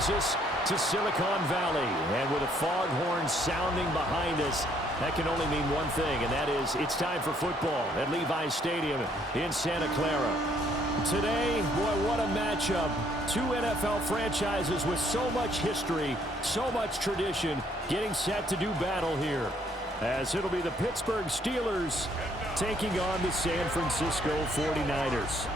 brings us to Silicon Valley. And with a foghorn sounding behind us, that can only mean one thing, and that is it's time for football at Levi's Stadium in Santa Clara. Today, boy, what a matchup. Two NFL franchises with so much history, so much tradition, getting set to do battle here. As it'll be the Pittsburgh Steelers taking on the San Francisco 49ers.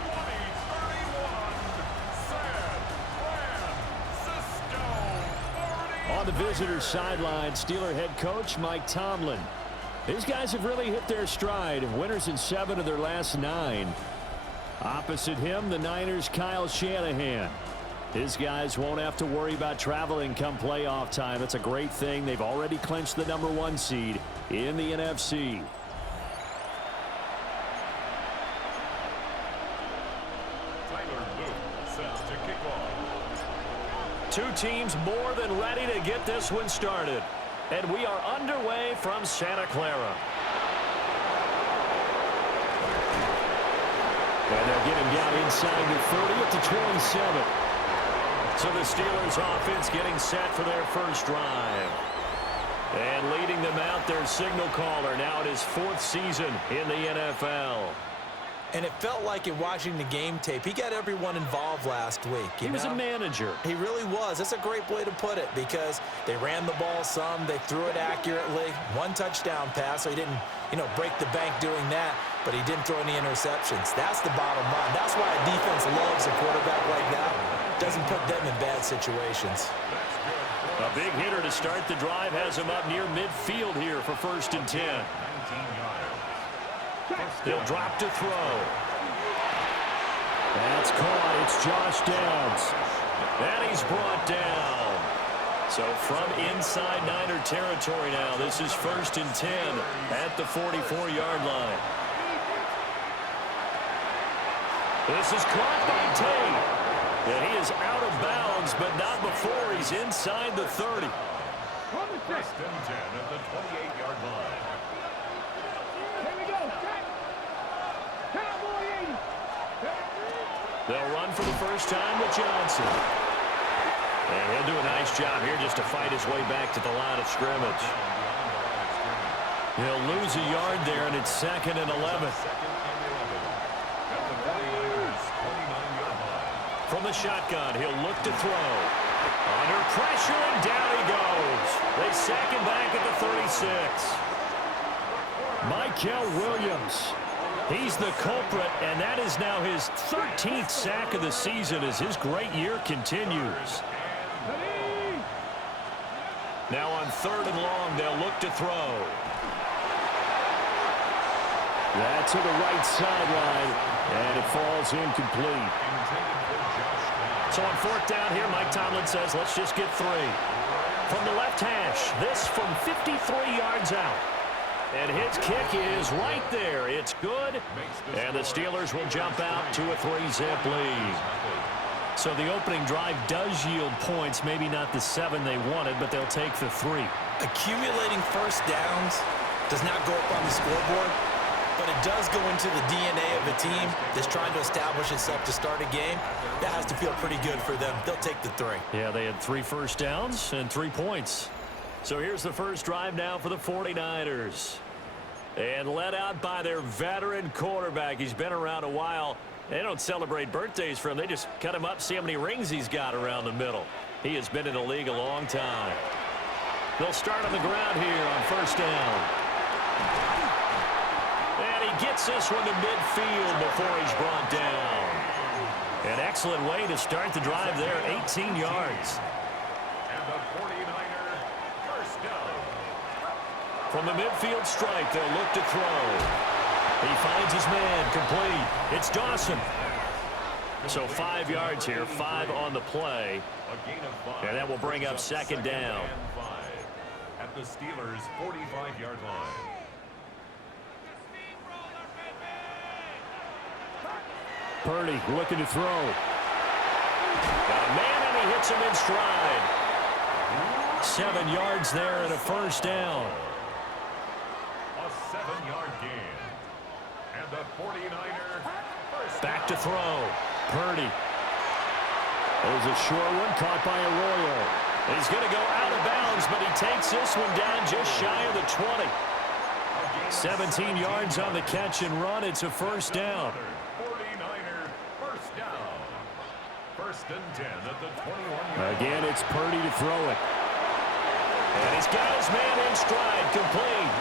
On the visitor's sideline, Steeler head coach Mike Tomlin. These guys have really hit their stride, winners in 7 of their last 9. Opposite him, the Niners' Kyle Shanahan. His guys won't have to worry about traveling come playoff time. That's a great thing. They've already clinched the #1 seed in the NFC. Two teams more than ready to get this one started. And we are underway from Santa Clara. And they'll get him down inside the 30 at the 27. So the Steelers offense getting set for their first drive. And leading them out, their signal caller, now in his 4th season in the NFL. And it felt like in watching the game tape, he got everyone involved last week. He was a manager. He really was. That's a great way to put it because they ran the ball some, they threw it accurately. 1 touchdown pass, so he didn't, break the bank doing that, but he didn't throw any interceptions. That's the bottom line. That's why a defense loves a quarterback like that. Doesn't put them in bad situations. A big hitter to start the drive has him up near midfield here for 1st and 10. He'll drop to throw. That's caught. It's Josh Downs. And he's brought down. So from inside Niner territory now, this is 1st and 10 at the 44-yard line. This is caught by Tate. And he is out of bounds, but not before he's inside the 30. 1st and 10 at the 28-yard line. They'll run for the first time with Johnson. And he'll do a nice job here just to fight his way back to the line of scrimmage. He'll lose a yard there, and it's 2nd and 11. From the shotgun, he'll look to throw. Under pressure, and down he goes. They sack him back at the 36. Mykel Williams. He's the culprit, and that is now his 13th sack of the season as his great year continues. Now on 3rd and long, they'll look to throw. That's to the right sideline, and it falls incomplete. So on 4th down here, Mike Tomlin says, let's just get 3. From the left hash, this from 53 yards out. And his kick is right there. It's good. And the Steelers will jump out to a 3-zip lead. So the opening drive does yield points. Maybe not the 7 they wanted, but they'll take the 3. Accumulating first downs does not go up on the scoreboard, but it does go into the DNA of a team that's trying to establish itself to start a game. That has to feel pretty good for them. They'll take the 3. Yeah, they had 3 first downs and 3 points. So here's the first drive now for the 49ers. And led out by their veteran quarterback. He's been around a while. They don't celebrate birthdays for him. They just cut him up, see how many rings he's got around the middle. He has been in the league a long time. They'll start on the ground here on 1st down. And he gets this one to midfield before he's brought down. An excellent way to start the drive there, 18 yards. From the midfield stripe, they'll look to throw. He finds his man, complete. It's Dawson. So 5 yards here, 5 on the play. And that will bring up 2nd down. At the Steelers' 45-yard line. Purdy looking to throw. Got a man, and he hits him in stride. 7 yards there and a 1st down. A 7-yard gain. And the 49er back to throw. Purdy. There's a short one caught by ARROYO. He's going to go out of bounds, but he takes this one down just shy of the 20. 17 yards on the catch and run. It's a first down. 49er first down. First and 10 at the 21. Again, it's Purdy to throw it. And he's got his man in stride, complete.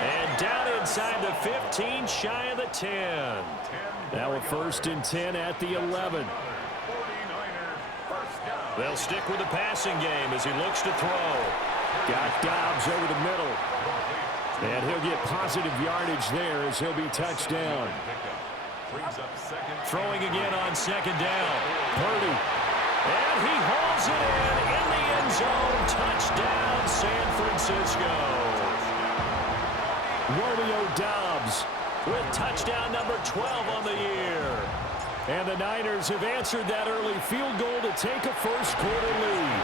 And down inside the 15, shy of the 10. Now a first and 10 at the 11. They'll stick with the passing game as he looks to throw. Got Dobbs over the middle. And he'll get positive yardage there as he'll be touched down. Throwing again on second down. Purdy. And he hauls it in the end zone. Touchdown, San Francisco. Romeo Dobbs with touchdown number 12 on the year. And the Niners have answered that early field goal to take a first-quarter lead.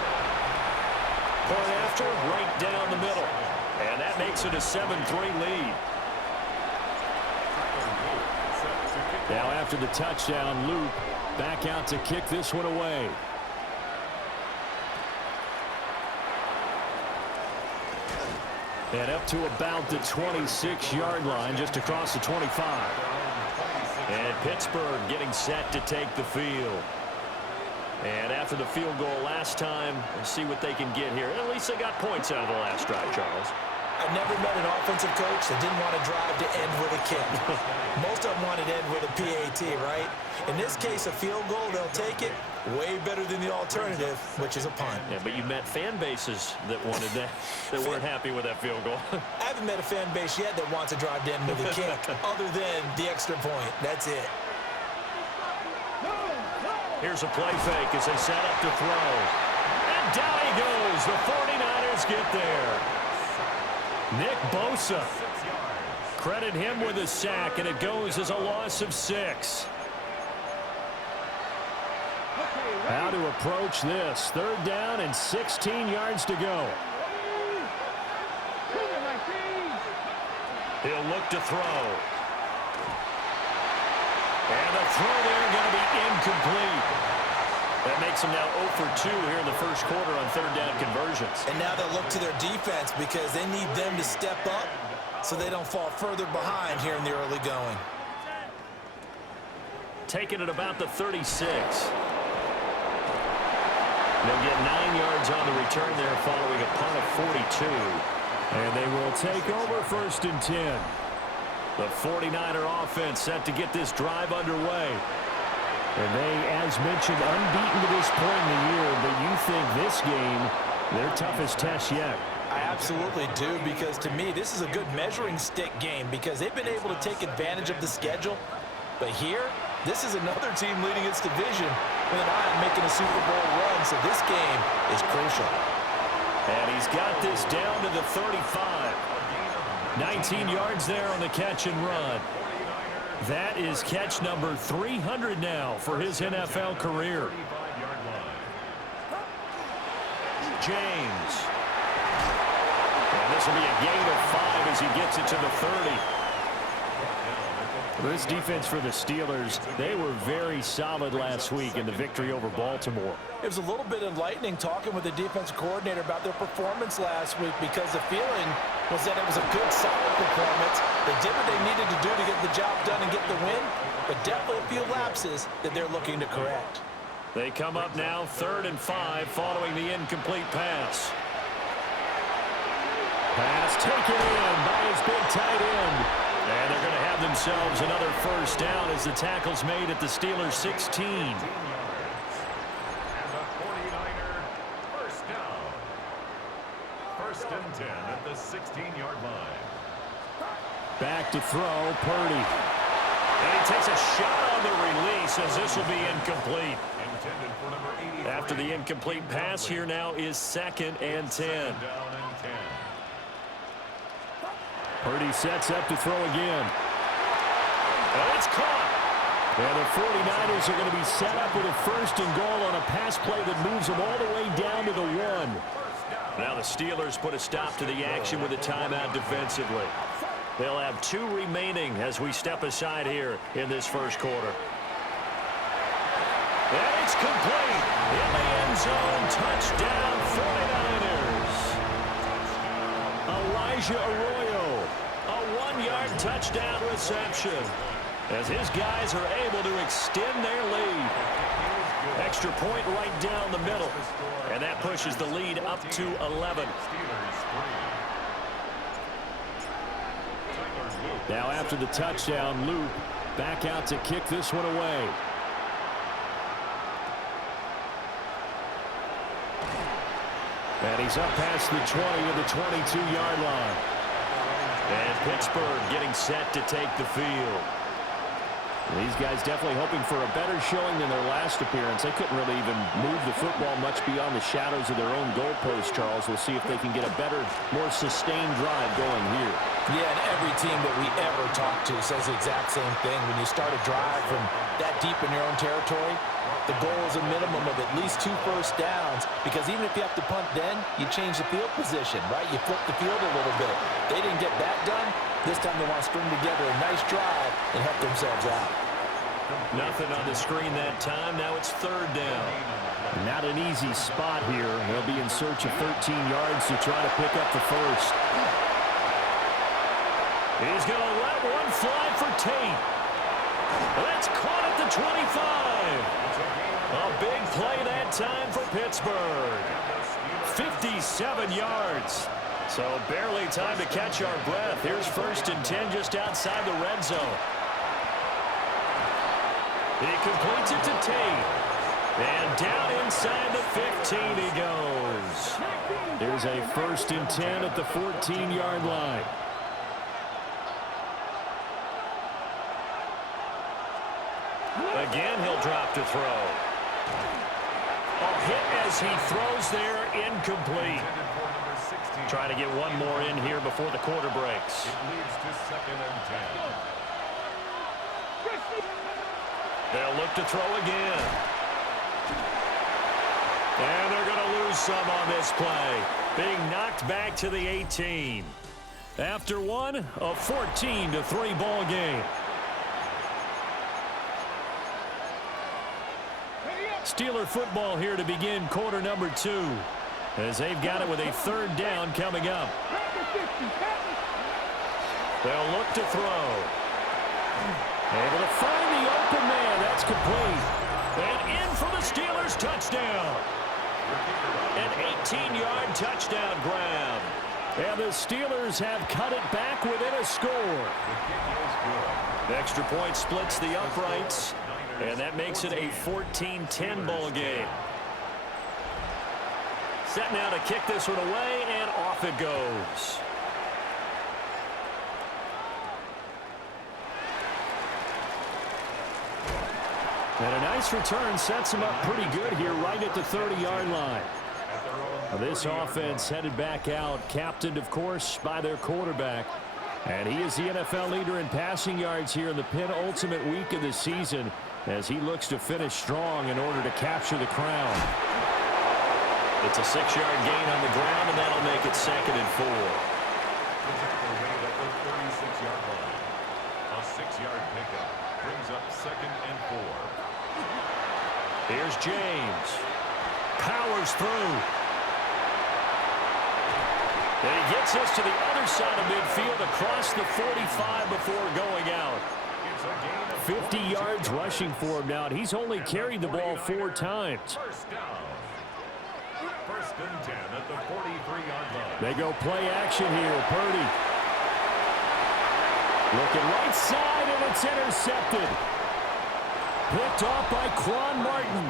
Point after, right down the middle. And that makes it a 7-3 lead. Now after the touchdown, Luke back out to kick this one away. And up to about the 26-yard line, just across the 25. And Pittsburgh getting set to take the field. And after the field goal last time, we'll see what they can get here. At least they got points out of the last drive, Charles. I've never met an offensive coach that didn't want to drive to end with a kick. Most of them wanted to end with a PAT, right? In this case, a field goal, they'll take it. Way better than the alternative, which is a punt. Yeah, but you met fan bases that wanted that, that weren't happy with that field goal. I haven't met a fan base yet that wants to drive to end with a kick, other than the extra point. That's it. Here's a play fake as they set up to throw. And down he goes. The 49ers get there. Nick Bosa. Credit him with a sack, and it goes as a loss of 6. How to approach this. Third down and 16 yards to go. He'll look to throw. And the throw there going to be incomplete. That makes them now 0 for 2 here in the first quarter on third down conversions. And now they'll look to their defense because they need them to step up so they don't fall further behind here in the early going. Taking it about the 36. They'll get 9 yards on the return there following a punt of 42. And they will take over first and 10. The 49er offense set to get this drive underway. And they, as mentioned, unbeaten to this point in the year. But you think this game, their toughest test yet? I absolutely do, because to me, this is a good measuring stick game because they've been able to take advantage of the schedule. But here, this is another team leading its division with an eye on making a Super Bowl run, so this game is crucial. And he's got this down to the 35. 19 yards there on the catch and run. That is catch number 300 now for his NFL career. James. And this will be a gain of 5 as he gets it to the 30. This defense for the Steelers, they were very solid last week in the victory over Baltimore. It was a little bit enlightening talking with the defensive coordinator about their performance last week because the feeling was that it was a good, solid performance. They did what they needed to do to get the job done and get the win, but definitely a few lapses that they're looking to correct. They come up now 3rd and 5 following the incomplete pass. Pass taken in by his big tight end. And they're going to have themselves another first down as the tackle's made at the Steelers' 16. And the 49er first down. First and 10 at the 16-yard line. Back to throw, Purdy. And he takes a shot on the release as this will be incomplete. Intended for number 83. After the incomplete pass, here now is 2nd and 10. Second down and 10. Purdy sets up to throw again. And it's caught. And the 49ers are going to be set up with a 1st and goal on a pass play that moves them all the way down to the 1. Now the Steelers put a stop to the action with a timeout defensively. They'll have 2 remaining as we step aside here in this first quarter. And it's complete. In the end zone, touchdown 49ers. ARROYO, a 1-yard touchdown reception, as his guys are able to extend their lead. Extra point right down the middle, and that pushes the lead up to 11. Now after the touchdown, Luke back out to kick this one away. And he's up past the 20 to the 22-yard line. And Pittsburgh getting set to take the field. These guys definitely hoping for a better showing than their last appearance. They couldn't really even move the football much beyond the shadows of their own goalpost, Charles. We'll see if they can get a better, more sustained drive going here. Yeah, and every team that we ever talk to says the exact same thing. When you start a drive from that deep in your own territory, the goal is a minimum of at least 2 first downs, because even if you have to punt then, you change the field position, right? You flip the field a little bit. They didn't get that done. This time they want to string together a nice drive and help themselves out. Nothing on the screen that time. Now it's 3rd down. Not an easy spot here. They'll be in search of 13 yards to try to pick up the first. He's going to let one fly for Tate. That's caught at the 25. A big play that time for Pittsburgh. 57 yards. So barely time to catch our breath. Here's 1st and 10 just outside the red zone. He completes it to Tate. And down inside the 15 he goes. There's a 1st and 10 at the 14-yard line. Again, he'll drop to throw. A hit as he throws there, incomplete. Trying to get one more in here before the quarter breaks. It leads to 2nd and 10. They'll look to throw again. And they're going to lose some on this play. Being knocked back to the 18. After one, a 14-3 ball game. Steeler football here to begin quarter number 2, as they've got it with a 3rd down coming up. They'll look to throw. Able to find the open man. That's complete. And in for the Steelers touchdown. An 18-yard touchdown grab. And the Steelers have cut it back within a score. The extra point splits the uprights. And that makes it a 14-10 ball game. Set now to kick this one away, and off it goes. And a nice return sets him up pretty good here right at the 30-yard line. This offense headed back out, captained, of course, by their quarterback. And he is the NFL leader in passing yards here in the penultimate week of the season, as he looks to finish strong in order to capture the crown. It's a 6-yard gain on the ground, and that'll make it 2nd and 4. A 6-yard pickup brings up 2nd and 4. Here's James. Powers through. And he gets us to the other side of midfield across the 45 before going out. 50 yards rushing for him now, and he's only carried the ball 4 times. 1st down. 1st and 10 at the 43-yard line. They go play action here. Purdy. Looking right side, and it's intercepted. Picked off by Quan Martin.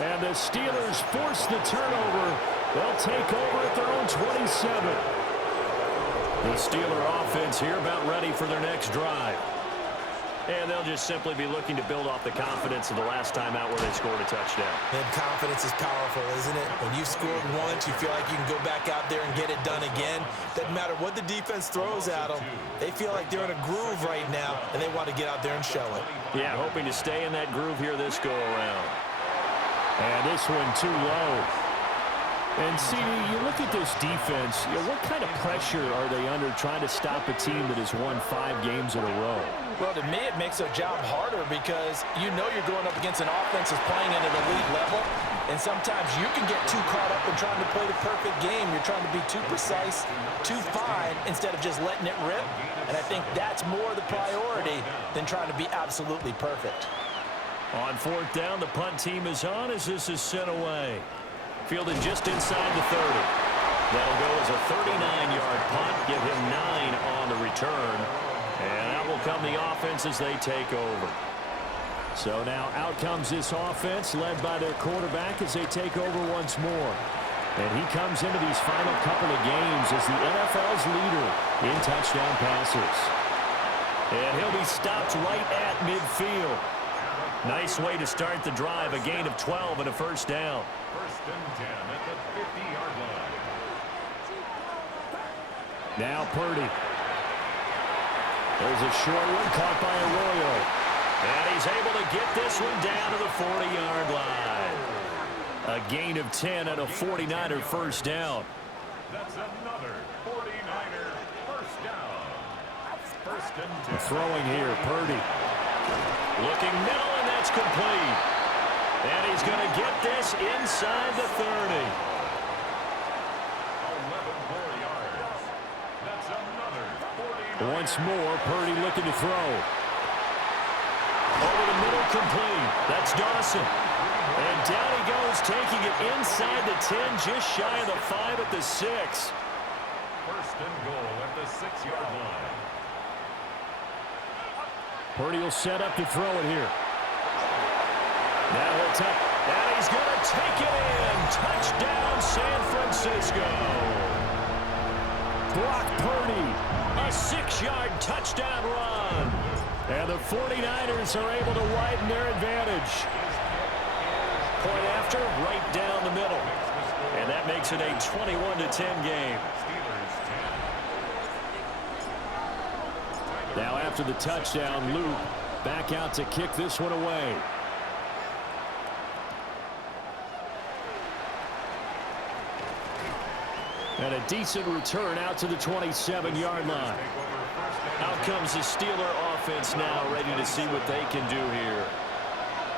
And the Steelers force the turnover. They'll take over at their own 27. The Steeler offense here about ready for their next drive. And they'll just simply be looking to build off the confidence of the last time out where they scored a touchdown. And confidence is powerful, isn't it? When you've scored once, you feel like you can go back out there and get it done again. Doesn't matter what the defense throws at them. They feel like they're in a groove right now, and they want to get out there and show it. Yeah, hoping to stay in that groove here this go-around. And this one too low. And, CD, you look at this defense, what kind of pressure are they under trying to stop a team that has won 5 games in a row? Well, to me, it makes their job harder because you know you're going up against an offense that's playing at an elite level, and sometimes you can get too caught up in trying to play the perfect game. You're trying to be too precise, too fine, instead of just letting it rip, and I think that's more the priority than trying to be absolutely perfect. On 4th down, the punt team is on as this is sent away. Fielded just inside the 30. That'll go as a 39-yard punt. Give him 9 on the return. And out will come the offense as they take over. So now out comes this offense led by their quarterback as they take over once more. And he comes into these final couple of games as the NFL's leader in touchdown passes. And he'll be stopped right at midfield. Nice way to start the drive. A gain of 12 and a first down. First and 10 at the 50-yard line. Now Purdy. There's a short one caught by Arroyo. And he's able to get this one down to the 40-yard line. A gain of 10 and a 49er first down. That's another 49er first down. First and 10. Throwing here, Purdy. Looking middle, and that's complete. And he's going to get this inside the 30. 11 more yards. That's another 49. Once more, Purdy looking to throw. Over the middle, complete. That's Dawson. And down he goes, taking it inside the 10, just shy of the 5 at the 6. First and goal at the 6-yard line. Purdy will set up to throw it here. Now he'll tuck, and he's going to take it in. Touchdown, San Francisco. Brock Purdy, a 6-yard touchdown run. And the 49ers are able to widen their advantage. Point after, right down the middle. And that makes it a 21-10 game. Now after the touchdown, Luke back out to kick this one away. And a decent return out to the 27-yard line. Out comes the Steeler offense now, ready to see what they can do here.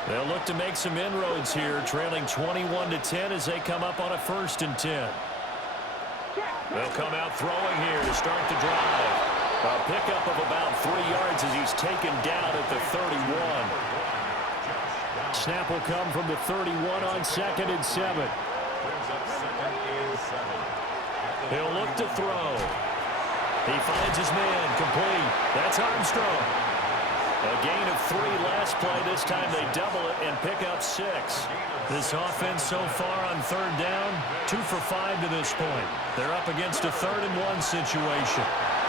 They'll look to make some inroads here, trailing 21-10 as they come up on a 1st and 10. They'll come out throwing here to start the drive. A pickup of about 3 yards as he's taken down at the 31. Snap will come from the 31 on 2nd and 7. He'll look to throw. He finds his man, complete. That's Armstrong. A gain of 3 last play. This time they double it and pick up 6. This offense so far on 3rd down, 2 for 5 to this point. They're up against a 3rd and 1 situation.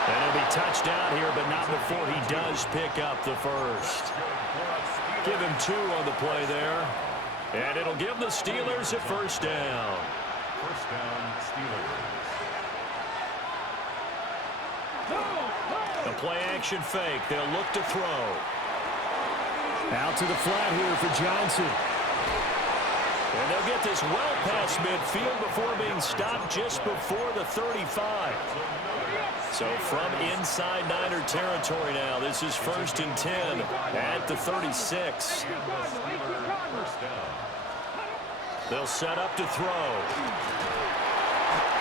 And he'll be touched down here, but not before he does pick up the first. Give him 2 on the play there. And it'll give the Steelers a first down. First down, Steelers. A play-action fake. They'll look to throw. Out to the flat here for Johnson. And they'll get this well past midfield before being stopped just before the 35. So from inside Niner territory now, this is 1st and 10 at the 36. They'll set up to throw.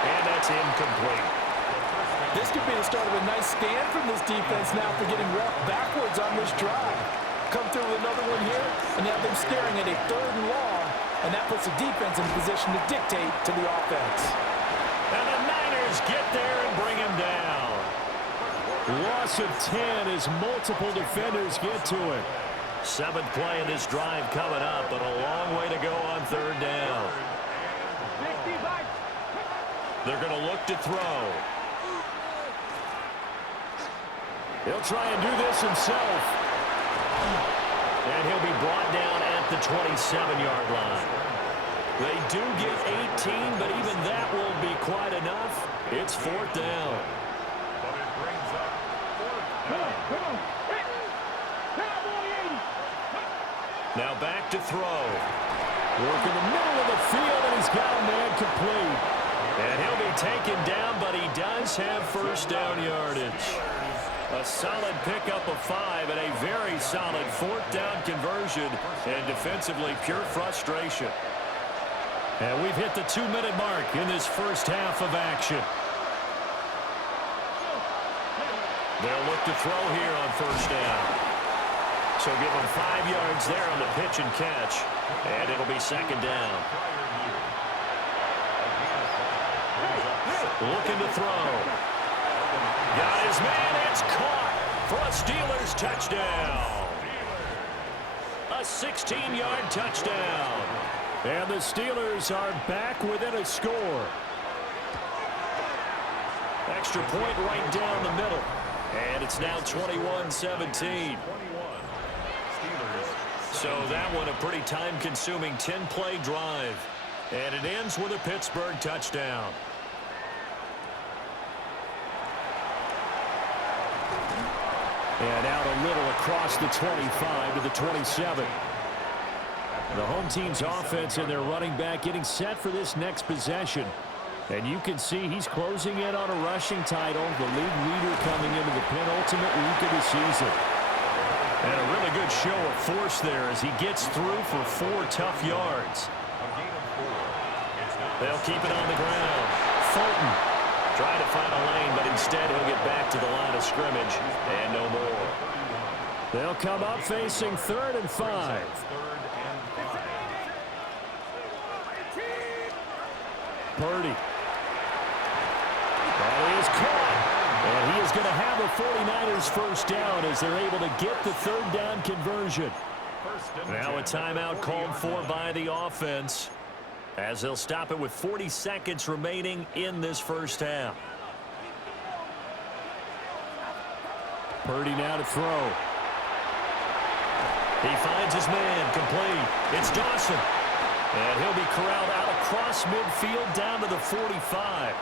And that's incomplete. This could be the start of a nice stand from this defense now for getting roughed backwards on this drive. Come through with another one here, and have them staring at a 3rd and long, and that puts the defense in position to dictate to the offense. And the Niners get there and bring him down. Loss of 10 as multiple defenders get to it. 7th play of this drive coming up, but a long way to go on 3rd down. They're going to look to throw. He'll try and do this himself. And he'll be brought down at the 27-yard line. They do get 18, but even that won't be quite enough. It's 4th down. But it brings up 4th down. Now back to throw. Work in the middle of the field, and he's got a man complete. taken down, but he does have first down yardage. A solid pickup of 5 and a very solid fourth down conversion, and defensively pure frustration. And we've hit the 2-minute mark in this first half of action. They'll look to throw here on first down. So give them 5 yards there on the pitch and catch, and it'll be second down. Looking to throw. Got his man. It's caught for a Steelers touchdown. A 16-yard touchdown. And the Steelers are back within a score. Extra point right down the middle. And it's now 21-17. So that one a pretty time-consuming 10-play drive. And it ends with a Pittsburgh touchdown. And out a little across the 25 to the 27. The home team's offense and their running back getting set for this next possession. And you can see he's closing in on a rushing title, the league leader coming into the penultimate week of the season. And a really good show of force there as he gets through for 4 tough yards. They'll keep it on the ground. Fulton trying to find a lane, but instead he'll get back to the line of scrimmage and no more. They'll come up facing 3rd and 5. Purdy. That is caught. And he is going to have the 49ers first down as they're able to get the 3rd down conversion. Now a timeout called for by the offense as they'll stop it with 40 seconds remaining in this first half. Purdy now to throw. He finds his man complete. It's Dawson. And he'll be corralled out across midfield down to the 45.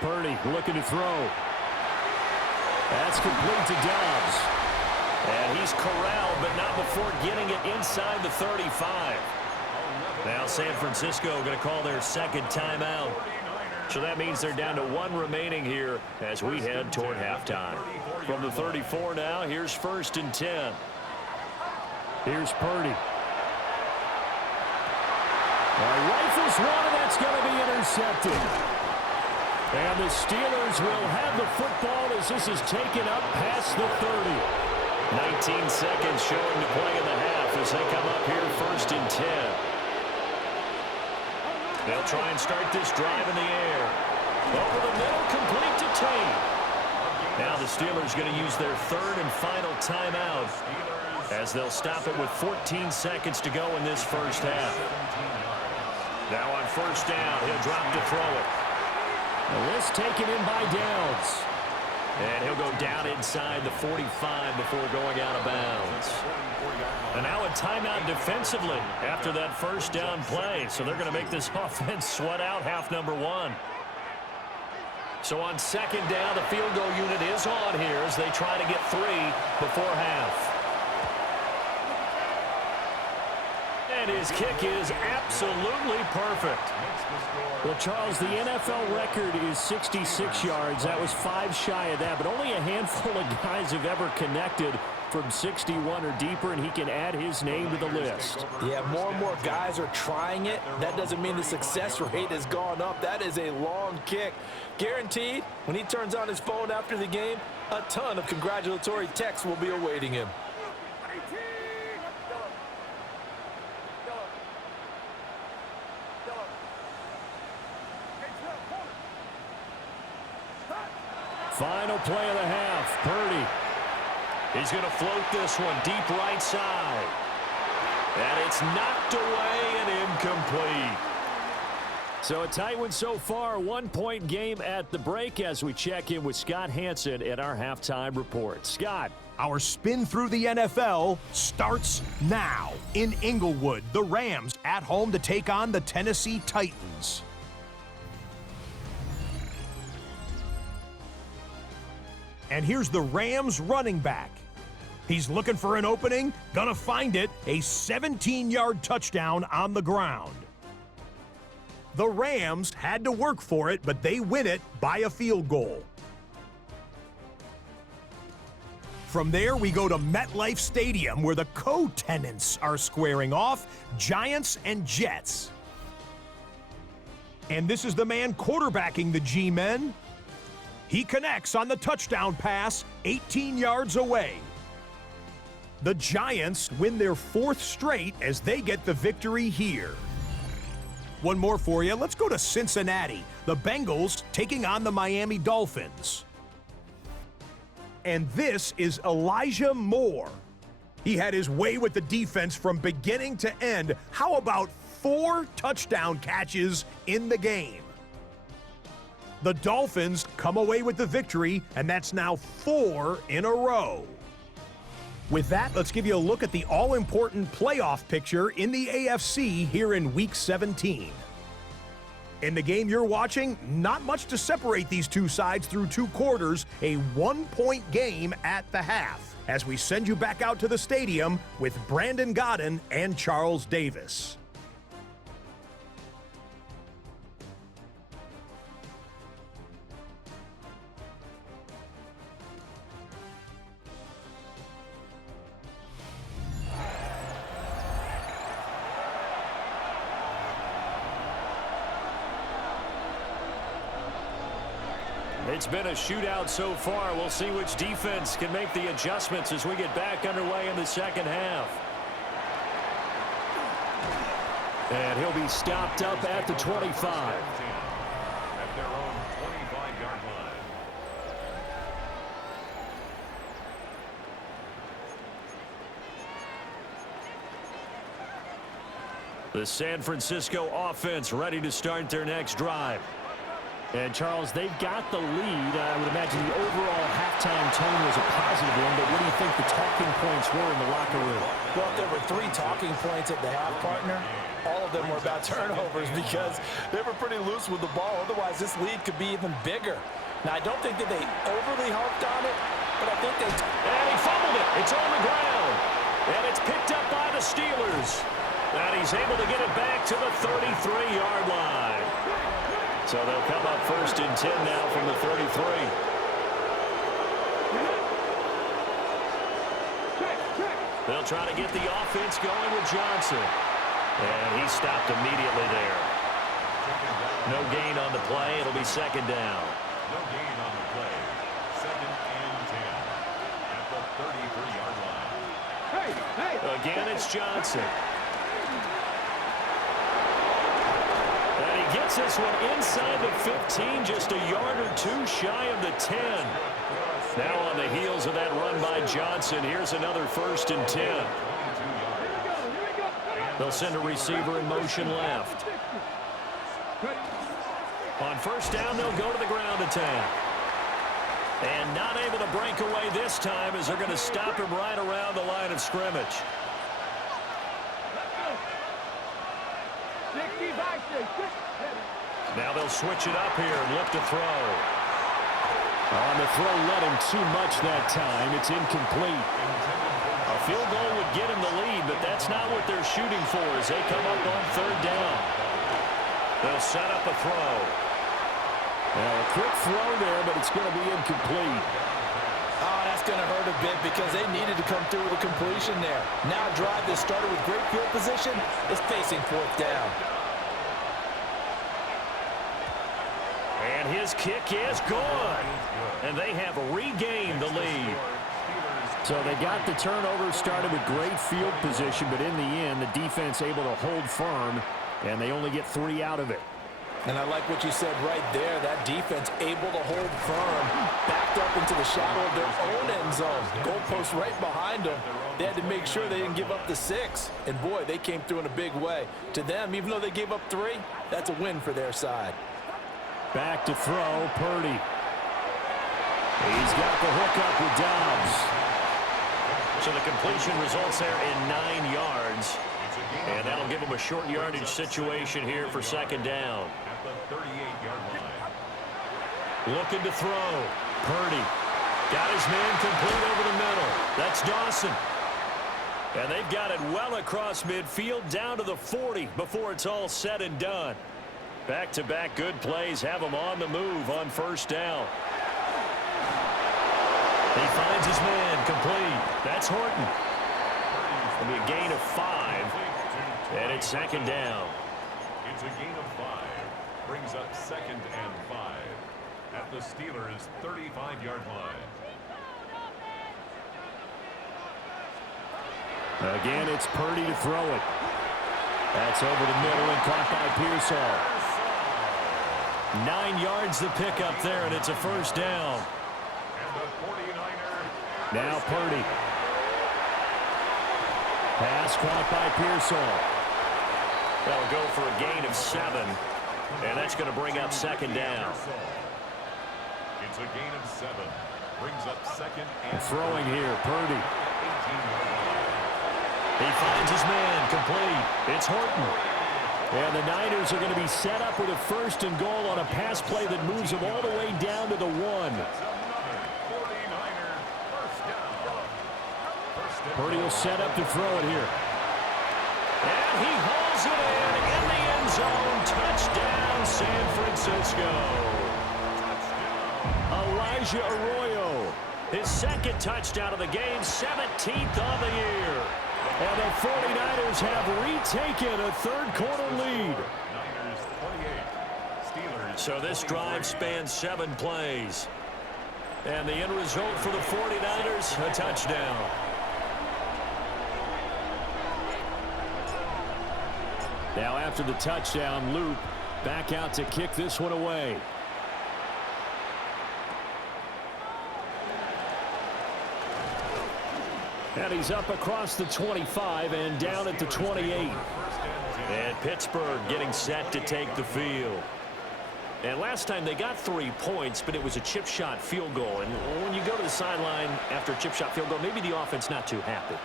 Purdy looking to throw. That's complete to Dobbs. And he's corralled, but not before getting it inside the 35. Now San Francisco going to call their second timeout. So that means they're down to 1 remaining here as we head toward halftime. From the 34 now, here's 1st and 10. Here's Purdy. Rifles one, and that's going to be intercepted. And the Steelers will have the football as this is taken up past the 30. 19 seconds showing to play in the half as they come up here 1st and 10. They'll try and start this drive in the air. Over the middle, complete to Tate. Now the Steelers going to use their 3rd and final timeout as they'll stop it with 14 seconds to go in this first half. Now on first down, he'll drop to throw it. This taken in by Downs. And he'll go down inside the 45 before going out of bounds. And now a timeout defensively after that first down play. So they're going to make this offense sweat out half number 1. So on second down, the field goal unit is on here as they try to get 3 before half. And his kick is absolutely perfect. Well, Charles, the NFL record is 66 yards. That was 5 shy of that, but only a handful of guys have ever connected from 61 or deeper, and he can add his name to the list. Yeah, more and more guys are trying it. That doesn't mean the success rate has gone up. That is a long kick. Guaranteed, when he turns on his phone after the game, a ton of congratulatory texts will be awaiting him. Final play of the half, Purdy. He's going to float this one deep right side. And it's knocked away and incomplete. So a tight one so far, 1-point game at the break as we check in with Scott Hanson at our halftime report. Scott. Our spin through the NFL starts now. In Inglewood, the Rams at home to take on the Tennessee Titans. And here's the Rams running back. He's looking for an opening, gonna find it, a 17-yard touchdown on the ground. The Rams had to work for it, but they win it by a field goal. From there, we go to MetLife Stadium, where the co-tenants are squaring off, Giants and Jets. And this is the man quarterbacking the G-men. He connects on the touchdown pass, 18 yards away. The Giants win their 4th straight as they get the victory here. One more for you. Let's go to Cincinnati. The Bengals taking on the Miami Dolphins. And this is Elijah Moore. He had his way with the defense from beginning to end. How about 4 touchdown catches in the game? The Dolphins come away with the victory, and that's now 4 in a row. With that, let's give you a look at the all-important playoff picture in the AFC here in Week 17. In the game you're watching, not much to separate these two sides through 2 quarters, a 1-point game at the half, as we send you back out to the stadium with Brandon Godden and Charles Davis. It's been a shootout so far. We'll see which defense can make the adjustments as we get back underway in the second half. And he'll be stopped up at the 25. At their own 25-yard line. The San Francisco offense ready to start their next drive. And, Charles, they've got the lead. I would imagine the overall halftime tone was a positive one, but what do you think the talking points were in the locker room? Well, if there were 3 talking points at the half, partner, all of them were about turnovers because they were pretty loose with the ball. Otherwise, this lead could be even bigger. Now, I don't think that they overly harped on it, but I think they... And he fumbled it. It's on the ground. And it's picked up by the Steelers. And he's able to get it back to the 33-yard line. So they'll come up 1st and 10 now from the 33. They'll try to get the offense going with Johnson. And he stopped immediately there. No gain on the play. It'll be 2nd down. No gain on the play. 2nd and 10 at the 33-yard line. Again, it's Johnson. Gets this one inside the 15, just a yard or 2 shy of the 10. Now on the heels of that run by Johnson, here's another 1st and 10. They'll send a receiver in motion left. On 1st down, they'll go to the ground attack. And not able to break away this time as they're going to stop him right around the line of scrimmage. Now they'll switch it up here and look to throw. On the throw, led him too much that time. It's incomplete. A field goal would get him the lead, but that's not what they're shooting for as they come up on 3rd down. They'll set up a throw. Now a quick throw there, but it's going to be incomplete. Oh, that's going to hurt a bit because they needed to come through with a completion there. Now a drive that started with great field position is facing 4th down. And his kick is good. And they have regained the lead. So they got the turnover, started with great field position, but in the end, the defense able to hold firm, and they only get 3 out of it. And I like what you said right there. That defense able to hold firm, backed up into the shadow of their own end zone. Goalpost right behind them. They had to make sure they didn't give up the 6. And, boy, they came through in a big way. To them, even though they gave up 3, that's a win for their side. Back to throw, Purdy. He's got the hook up with Dobbs. So the completion results there in 9 yards. And that'll give him a short yardage situation here for 2nd down. At the 38-yard line. Looking to throw. Purdy. Got his man complete over the middle. That It's Dawson. And they've got it well across midfield down to the 40 before it's all said and done. Back-to-back good plays have him on the move on first down. He finds his man complete. That's Horton. It'll be a gain of 5. And it's second down. It's a gain of 5. Brings up 2nd and 5. At the Steelers' 35-yard line. Again, it's Purdy to throw it. That's over the middle and caught by Pearsall. 9 yards the pickup there, and it's a first down. And the 49er. Now Purdy. Pass caught by Pearsall. That'll go for a gain of 7. And that's going to bring up second down. It's a gain of 7. Brings up 2nd and throwing here, Purdy. He finds his man complete. It's Horton. And the Niners are going to be set up with a 1st and goal on a pass play that moves them all the way down to the 1. Purdy will set up to throw it here. And he hauls it in the end zone. Touchdown, San Francisco. Elijah Arroyo, his 2nd touchdown of the game, 17th on the year. And the 49ers have retaken a third-quarter lead. So this drive spans 7 plays. And the end result for the 49ers, a touchdown. Now after the touchdown, Loop back out to kick this one away. And he's up across the 25 and down at the 28. And Pittsburgh getting set to take the field. And last time they got 3 points, but it was a chip shot field goal. And when you go to the sideline after a chip shot field goal, maybe the offense not too happy.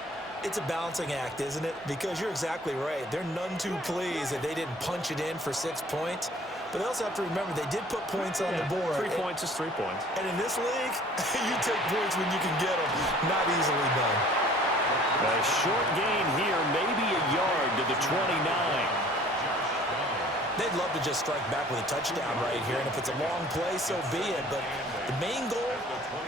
It's a balancing act, isn't it? Because you're exactly right. They're none too pleased that they didn't punch it in for 6 points. But they also have to remember they did put points on the board. 3 points is 3 points. And in this league, you take points when you can get them. Not easily done. A short gain here, maybe a yard to the 29. They'd love to just strike back with a touchdown right here. And if it's a long play, so be it. But the main goal,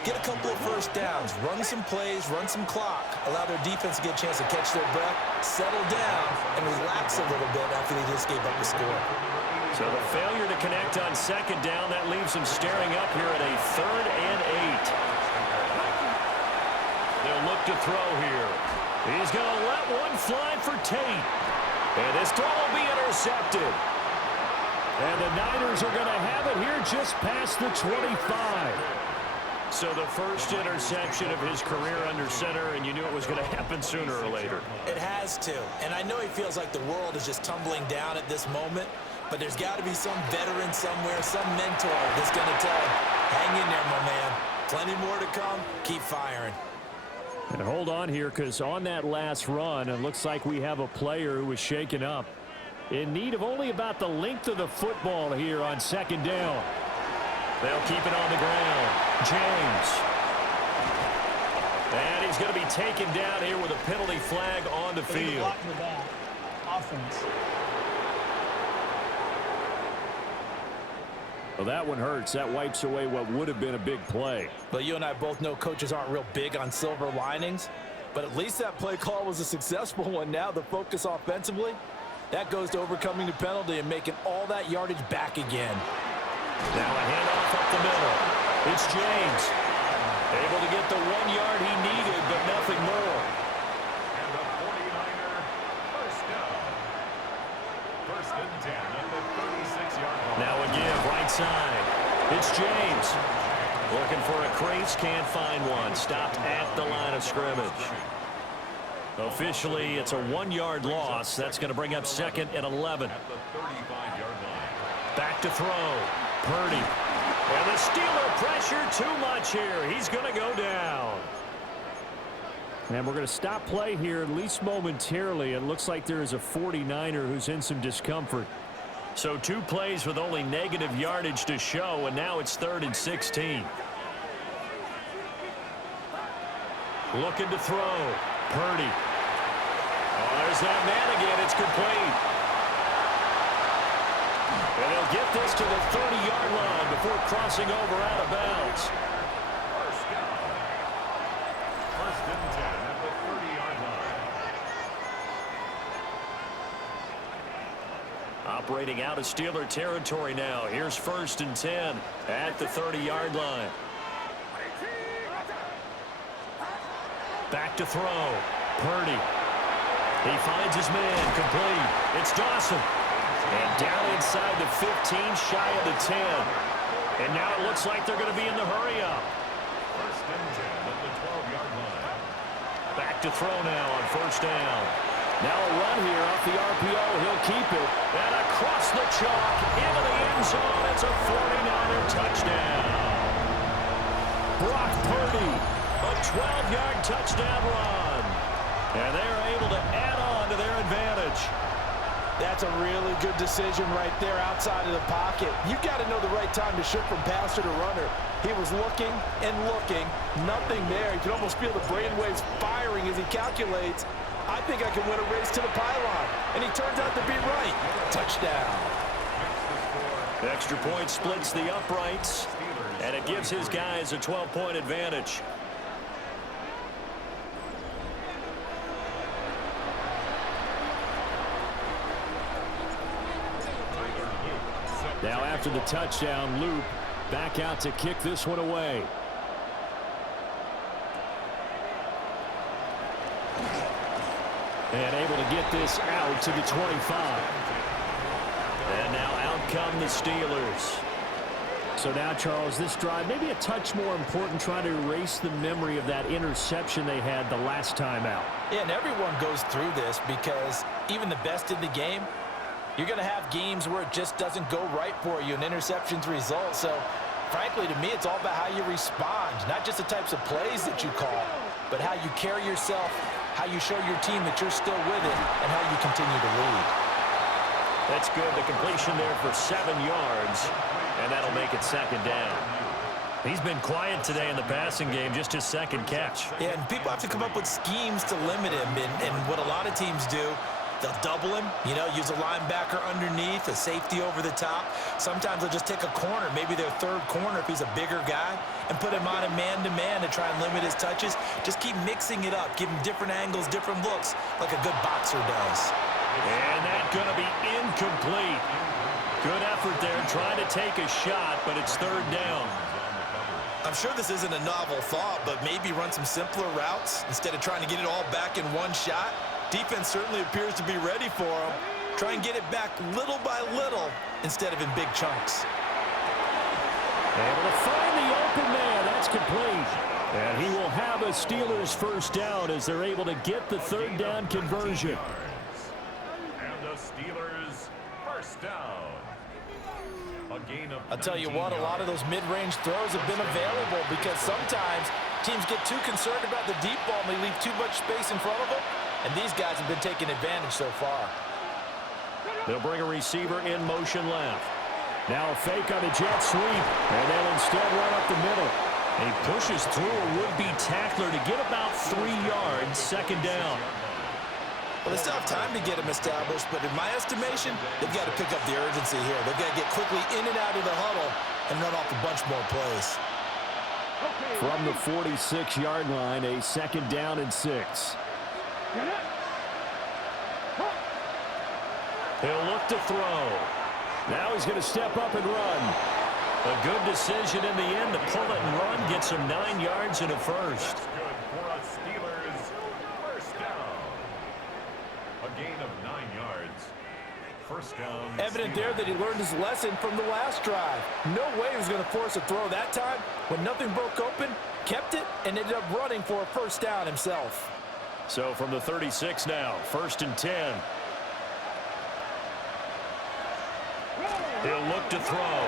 get a couple of first downs, run some plays, run some clock, allow their defense to get a chance to catch their breath, settle down, and relax a little bit after they just gave up the score. So the failure to connect on second down, that leaves them staring up here at a 3rd and 8. They'll look to throw here. He's going to let one fly for Tate. And this throw will be intercepted. And the Niners are going to have it here just past the 25. So the first interception of his career under center, and you knew it was going to happen sooner or later. It has to. And I know he feels like the world is just tumbling down at this moment, but there's got to be some veteran somewhere, some mentor that's going to tell him, hang in there, my man. Plenty more to come. Keep firing. And hold on here, because on that last run, it looks like we have a player who was shaken up. In need of only about the length of the football here on second down. They'll keep it on the ground. James. And he's going to be taken down here with a penalty flag on the field. Offense. Well, that one hurts. That wipes away what would have been a big play. But you and I both know coaches aren't real big on silver linings. But at least that play call was a successful one. Now the focus offensively, that goes to overcoming the penalty and making all that yardage back again. Now a handoff up the middle. It's James. Able to get the 1 yard he needed, but nothing more. And the 49er, first down. 1st and 10 at the 36-yard line. Now a give, right side. It's James. Looking for a crease, can't find one. Stopped at the line of scrimmage. Officially, it's a 1 yard loss. That's going to bring up 2nd and 11. At the 35-yard line. Back to throw. Purdy. And the Steeler pressure too much here. He's going to go down. And we're going to stop play here, at least momentarily. It looks like there is a 49er who's in some discomfort. So 2 plays with only negative yardage to show, and now it's 3rd and 16. Looking to throw. Purdy. Oh, there's that man again. It's complete. And they'll get this to the 30-yard line before crossing over out of bounds. First down. First and 10 at the 30-yard line. Operating out of Steeler territory now. Here's first and 10 at the 30-yard line. Back to throw. Purdy. He finds his man. Complete. It's Dawson. And down inside the 15, shy of the 10. And now it looks like they're going to be in the hurry-up. First and 10 at the 12-yard line. Back to throw now on first down. Now a run here off the RPO. He'll keep it. And across the chalk into the end zone. It's a 49er touchdown. Brock Purdy, a 12-yard touchdown run. And they're able to add on to their advantage. That's a really good decision right there outside of the pocket. You've got to know the right time to shift from passer to runner. He was looking and looking, nothing there. You can almost feel the brainwaves firing as he calculates, I think I can win a race to the pylon. And he turns out to be right. Touchdown. Extra point splits the uprights, and it gives his guys a 12-point advantage. Now after the touchdown, Loop back out to kick this one away. And able to get this out to the 25. And now out come the Steelers. So now, Charles, this drive maybe a touch more important, trying to erase the memory of that interception they had the last time out. Yeah, and everyone goes through this because even the best in the game, you're going to have games where it just doesn't go right for you and interceptions result. So, frankly, to me, it's all about how you respond, not just the types of plays that you call, but how you carry yourself, how you show your team that you're still with it, and how you continue to lead. That's good. The completion there for 7 yards, and that'll make it second down. He's been quiet today in the passing game, just his second catch. Yeah, and people have to come up with schemes to limit him, and what a lot of teams do, they'll double him, you know, use a linebacker underneath, a safety over the top. Sometimes they'll just take a corner, maybe their third corner if he's a bigger guy, and put him on a man-to-man to try and limit his touches. Just keep mixing it up, give him different angles, different looks, like a good boxer does. And that's going to be incomplete. Good effort there, trying to take a shot, but it's third down. I'm sure this isn't a novel thought, but maybe run some simpler routes instead of trying to get it all back in one shot. Defense certainly appears to be ready for him. Try and get it back little by little instead of in big chunks. Able to find the open man. That's complete. And he will have a Steelers first down as they're able to get the third down conversion. And the Steelers first down. A gain of I'll tell you what, a lot of those mid-range throws have been available because sometimes teams get too concerned about the deep ball and they leave too much space in front of them. And these guys have been taking advantage so far. They'll bring a receiver in motion left. Now a fake on the jet sweep, and they'll instead run up the middle. And he pushes through a would-be tackler to get about 3 yards, second down. Well, they still have time to get him established, but in my estimation, they've got to pick up the urgency here. They've got to get quickly in and out of the huddle and run off a bunch more plays. From the 46-yard line, a second down and 6. He'll look to throw. Now he's going to step up and run. A good decision in the end to pull it and run. Gets him 9 yards and a first. Good for a Steelers first down. A gain of 9 yards. First down. Evident there that he learned his lesson from the last drive. No way he was going to force a throw that time. When nothing broke open, kept it, and ended up running for a first down himself. So from the 36 now, first and 10. He'll look to throw.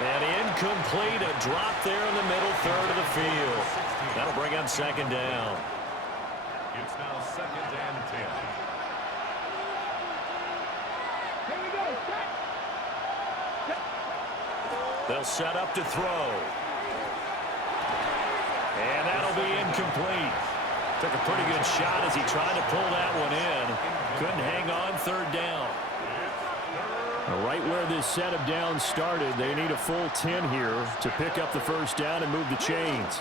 And incomplete, a drop there in the middle third of the field. That'll bring up second down. It's now second and 10. They'll set up to throw. And that'll be incomplete. Took a pretty good shot as he tried to pull that one in. Couldn't hang on third down. Right where this set of downs started, they need a full 10 here to pick up the first down and move the chains.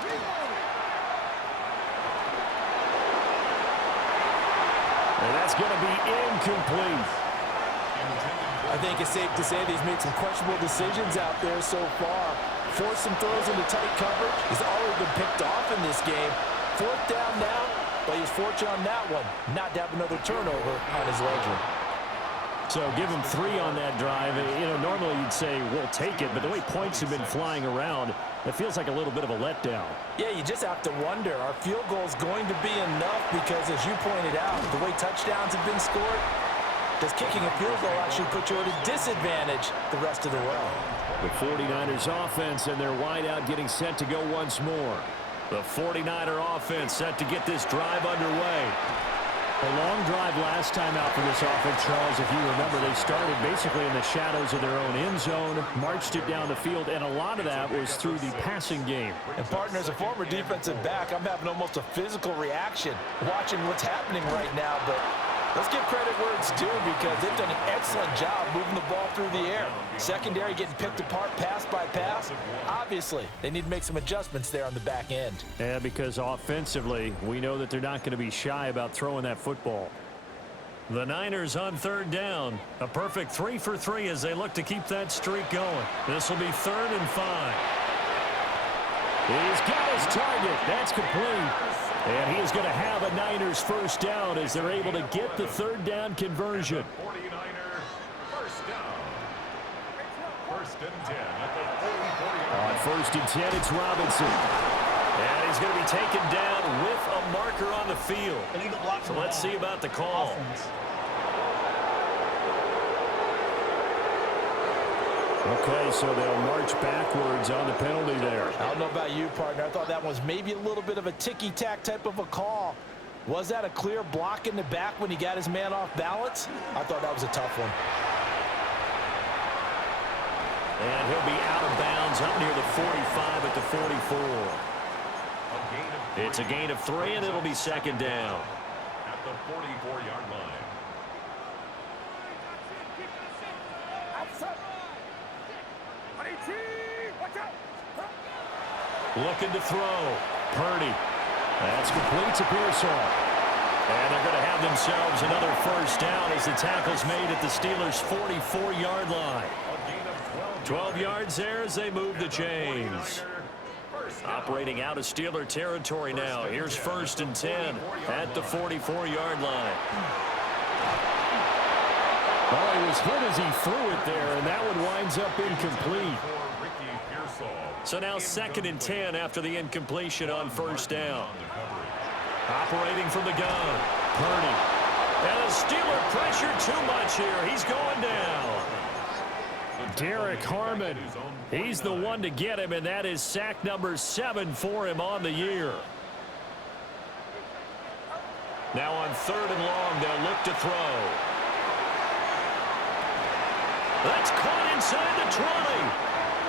And that's going to be incomplete. I think it's safe to say that he's made some questionable decisions out there so far. Forced some throws into tight coverage. He's already been picked off in this game. Fourth down now, but he's fortunate on that one not to have another turnover on his ledger. So give him 3 on that drive. You know, normally you'd say, we'll take it, but the way points have been flying around, it feels like a little bit of a letdown. Yeah, you just have to wonder, are field goals going to be enough? Because as you pointed out, the way touchdowns have been scored, does kicking a field goal actually put you at a disadvantage the rest of the way? The 49ers offense and their wideout getting set to go once more. The 49er offense set to get this drive underway. A long drive last time out for this offense, Charles. If you remember, they started basically in the shadows of their own end zone, marched it down the field, and a lot of that was through the passing game. And, partner, as a former defensive back, I'm having almost a physical reaction watching what's happening right now. But let's give credit where it's due because they've done an excellent job moving the ball through the air. Secondary getting picked apart pass by pass. Obviously, they need to make some adjustments there on the back end. Yeah, because offensively, we know that they're not going to be shy about throwing that football. The Niners on third down. A perfect 3 for 3 as they look to keep that streak going. This will be 3rd and 5. He's got his target. That's complete. And he is going to have a Niners first down as they're able to get the third down conversion. 49er first down. First and 10 at the 40-40. On first and 10, it's Robinson. And he's going to be taken down with a marker on the field. So let's see about the call. Okay, so they'll march backwards on the penalty there. I don't know about you, partner. I thought that was maybe a little bit of a ticky-tack type of a call. Was that a clear block in the back when he got his man off balance? I thought that was a tough one. And he'll be out of bounds up near the 45 at the 44. It's a gain of 3, and it'll be second down. At the 44-yard line. Looking to throw. Purdy. That's complete to Pearsall. And they're going to have themselves another first down as the tackle's made at the Steelers' 44-yard line. 12 yards there as they move the chains. Operating out of Steeler territory now. Here's first and 10 at the 44-yard line. Well, he was hit as he threw it there, and that one winds up incomplete. So now 2nd and 10 after the incompletion on first down. Operating from the gun. Purdy. And the Steeler pressure too much here. He's going down. Derek Harmon. He's the one to get him, and that is sack number 7 for him on the year. Now on 3rd and long, they'll look to throw. That's caught inside the 20.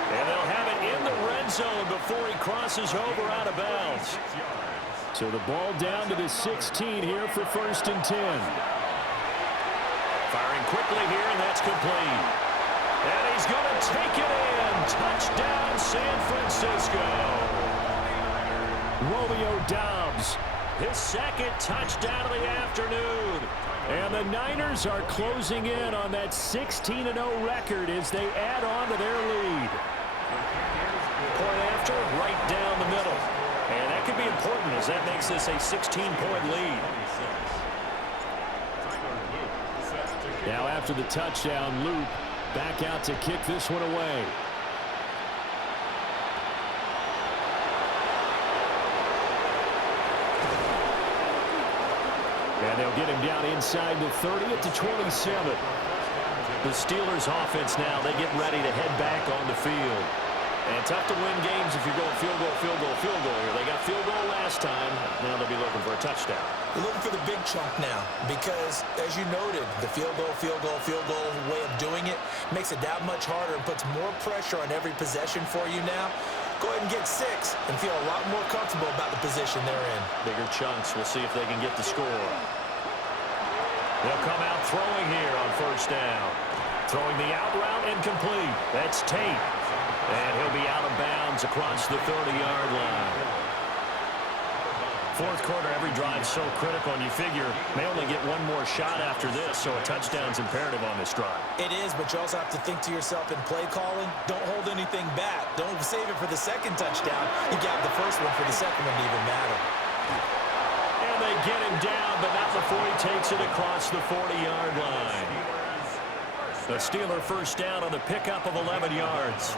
And they'll have it in the red zone before he crosses over out of bounds. So the ball down to the 16 here for first and 10. Firing quickly here, and that's complete. And he's going to take it in. Touchdown, San Francisco. Romeo Doubs, his 2nd touchdown of the afternoon. And the Niners are closing in on that 16-0 record as they add on to their lead. Point after, right down the middle. And that could be important as that makes this a 16-point lead. Now after the touchdown, Luke back out to kick this one away. And they'll get him down inside the 30 at the 27. The Steelers offense now, they get ready to head back on the field. And tough to win games if you're going field goal, field goal, field goal here. They got field goal last time. Now they'll be looking for a touchdown. They're looking for the big chunk now because, as you noted, the field goal way of doing it makes it that much harder and puts more pressure on every possession for you now. go ahead and get 6 and feel a lot more comfortable about the position they're in. Bigger chunks. We'll see if they can get the score. They'll come out throwing here on first down. Throwing the out route incomplete. That's Tate. And he'll be out of bounds across the 30-yard line. Fourth quarter, every drive so critical, and you figure may only get one more shot after this, so a touchdown's imperative on this drive. It is, but you also have to think to yourself in play calling, don't hold anything back. Don't save it for the second touchdown. You got the first one for the second one to even matter. And they get him down, but not before he takes it across the 40-yard line. The Steeler first down on the pickup of 11 yards.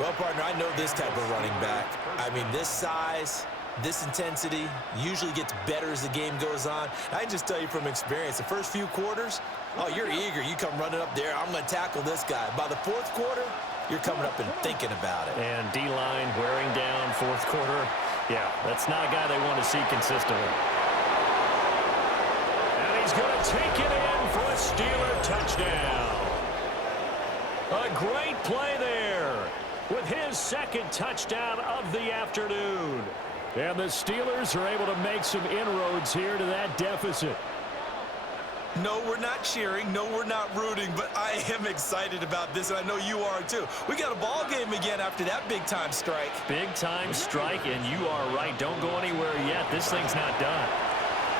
Well, partner, I know this type of running back. I mean, this size, this intensity usually gets better as the game goes on. I can just tell you from experience, the first few quarters, oh, you're eager. You come running up there, I'm going to tackle this guy. By the fourth quarter, you're coming up and thinking about it. And D-line wearing down fourth quarter. Yeah, that's not a guy they want to see consistently. And he's going to take it in for a Steeler touchdown. A great play there with his second touchdown of the afternoon. And the Steelers are able to make some inroads here to that deficit. No, we're not cheering. No, we're not rooting, but I am excited about this, and I know you are too. We got a ball game again after that big-time strike. Big-time strike, and you are right. Don't go anywhere yet. This thing's not done.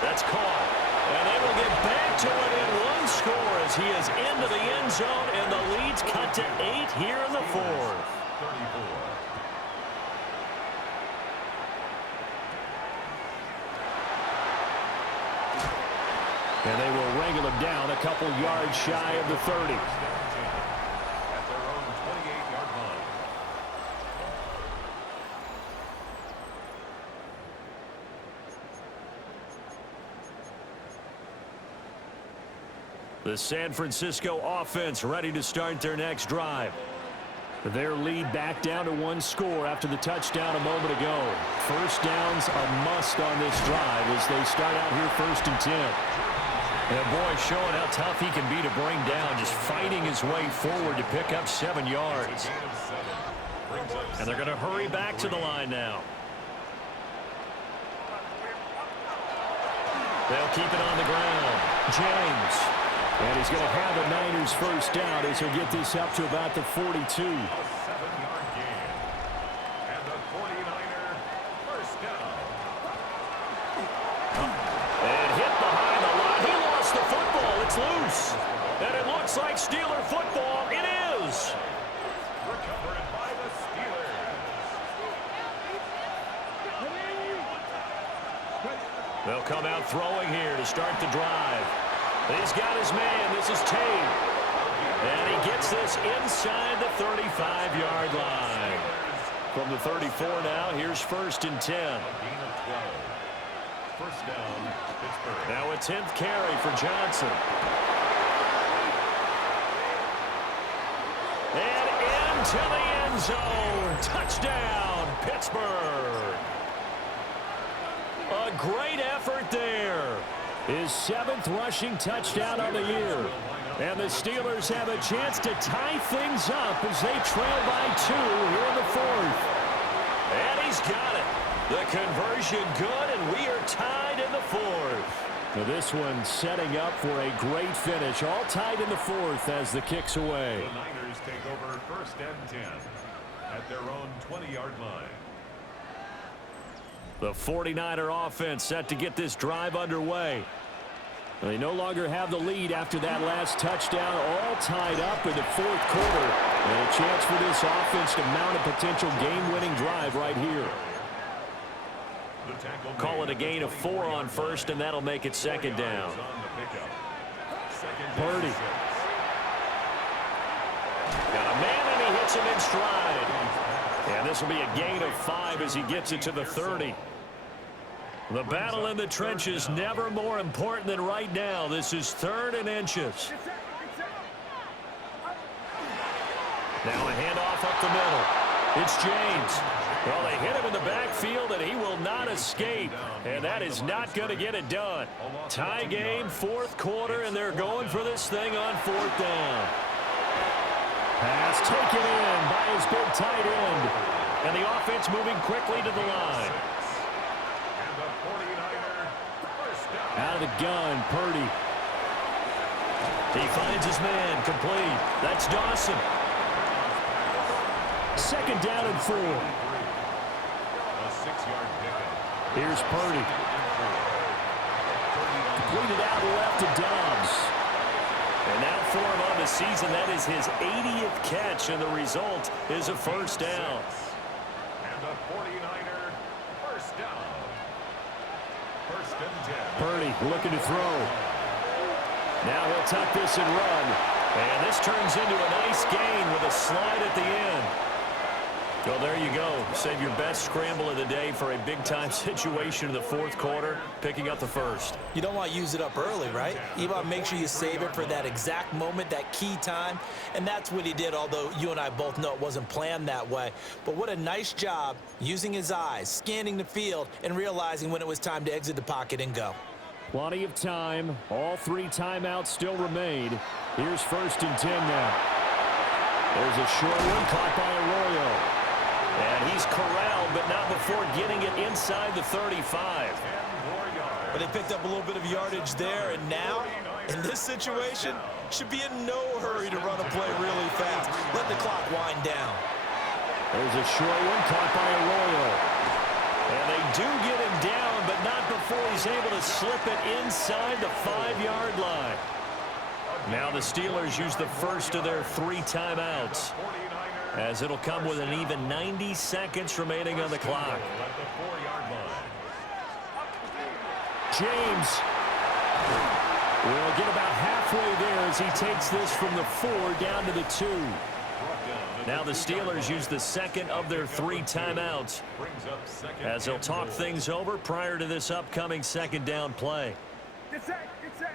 That's caught. And they will get back to it in one score as he is into the end zone, and the lead's cut to 8 here in the fourth. 34. And they will wrangle him down a couple yards shy of the 30. At their own 28-yard line. The San Francisco offense ready to start their next drive. Their lead back down to one score after the touchdown a moment ago. First down's a must on this drive as they start out here 1st and 10. And boy, showing how tough he can be to bring down, just fighting his way forward to pick up 7 yards. And they're going to hurry back to the line now. They'll keep it on the ground. James. And he's going to have the Niners first down as he'll get this up to about the 42. A 7-yard gain. And the 49er first down. And hit behind the line. He lost the football. It's loose. And it looks like Steeler football. It is. Recovered by the Steelers. They'll come out throwing here to start the drive. He's got his man. This is Tate. And he gets this inside the 35-yard line. From the 34 now, here's 1st and 10. A gain of 12. First down, Pittsburgh. Now a 10th carry for Johnson. And into the end zone. Touchdown, Pittsburgh. A great effort there. His 7th rushing touchdown of the year. And the Steelers have a chance to tie things up as they trail by 2 here in the 4th. And he's got it. The conversion good, and we are tied in the 4th. Now this one setting up for a great finish. All tied in the 4th as the kick's away. The Niners take over 1st and 10 at their own 20-yard line. The 49er offense set to get this drive underway. They no longer have the lead after that last touchdown, all tied up in the 4th quarter. And a chance for this offense to mount a potential game-winning drive right here. Call it a gain of 4 on first, and that'll make it 2nd down. Purdy. Got a man, and he hits him in stride. And this will be a gain of 5 as he gets it to the 30. The battle in the trenches never more important than right now. This is 3rd and inches. Now a handoff up the middle. It's James. Well, they hit him in the backfield, and he will not escape. And that is not going to get it done. Tie game, 4th quarter, and they're going for this thing on 4th down. Pass taken in by his big tight end. And the offense moving quickly to the line. And the 49er first down. Out of the gun, Purdy. He finds his man, complete. That's Dawson. Second down and 4. A 6-yard pickup. Here's Purdy. Completed out left to Dobbs. And now for him on the season, that is his 80th catch, and the result is a first down. And the 49er first down. First and 10. Purdy looking to throw. Now he'll tuck this and run. And this turns into a nice gain with a slide at the end. Well, there you go. Save your best scramble of the day for a big-time situation in the fourth quarter, picking up the first. You don't want to use it up early, right? You want to make sure you save it for that exact moment, that key time. And that's what he did, although you and I both know it wasn't planned that way. But what a nice job using his eyes, scanning the field, and realizing when it was time to exit the pocket and go. Plenty of time. All 3 timeouts still remain. Here's first and 10 now. There's a short one caught by Arroyo. And he's corralled, but not before getting it inside the 35. But they picked up a little bit of yardage there, and now, in this situation, should be in no hurry to run a play really fast. Let the clock wind down. There's a short one caught by Arroyo. And they do get him down, but not before he's able to slip it inside the 5-yard line. Now the Steelers use the first of their 3 timeouts, as it'll come with an even 90 seconds remaining on the clock. James will get about halfway there as he takes this from the 4 down to the 2. Now the Steelers use the second of their 3 timeouts, as they'll talk things over prior to this upcoming second down play. Get set. Let's go.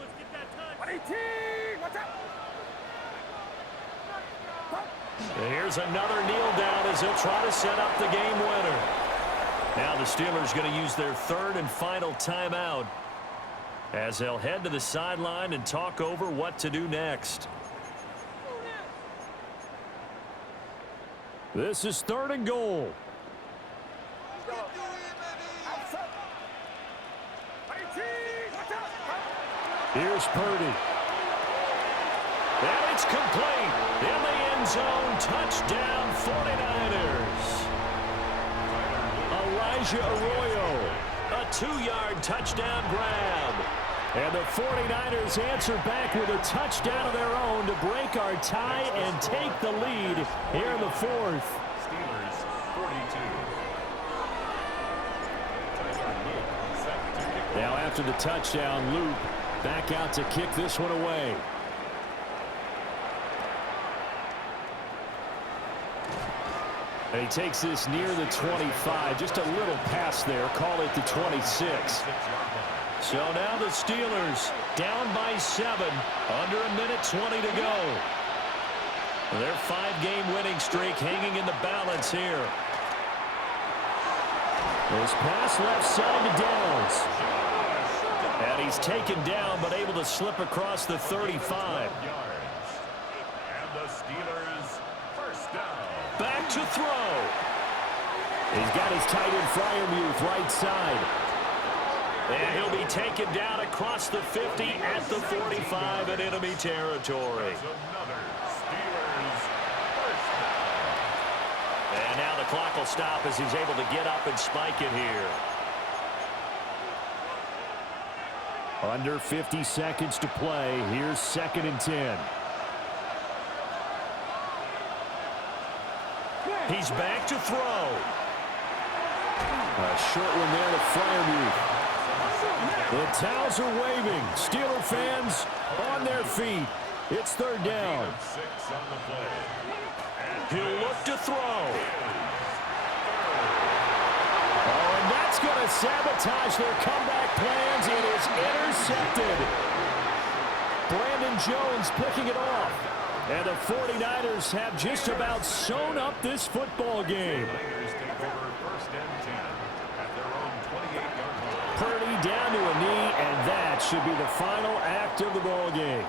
Let's get that touch. 118. What's up? Here's another kneel down as he'll try to set up the game winner. Now the Steelers going to use their 3rd and final timeout, as they'll head to the sideline and talk over what to do next. This is 3rd and goal. Here's Purdy. And it's complete. In the end zone, touchdown 49ers. Arroyo, a 2-yard touchdown grab. And the 49ers answer back with a touchdown of their own to break our tie and take the lead here in the 4th. Steelers 42. Now after the touchdown, Loop back out to kick this one away. And he takes this near the 25. Just a little pass there. Call it the 26. So now the Steelers down by 7. Under a minute 20 to go. Their 5-game winning streak hanging in the balance here. This pass left side to Downs. And he's taken down but able to slip across the 35. And the Steelers first down. Back to throw. He's got his tight end Freiermuth right side. And he'll be taken down across the 50 at the 45 in enemy territory. And now the clock will stop as he's able to get up and spike it here. Under 50 seconds to play. Here's 2nd and 10. He's back to throw. A short one there to Freiermuth. The towels are waving. Steeler fans on their feet. It's 3rd down. He'll look to throw. Oh, and that's going to sabotage their comeback plans. It is intercepted. Brandon Jones picking it off. And the 49ers have just about sewn up this football game. Purdy down to a knee, and that should be the final act of the ball game.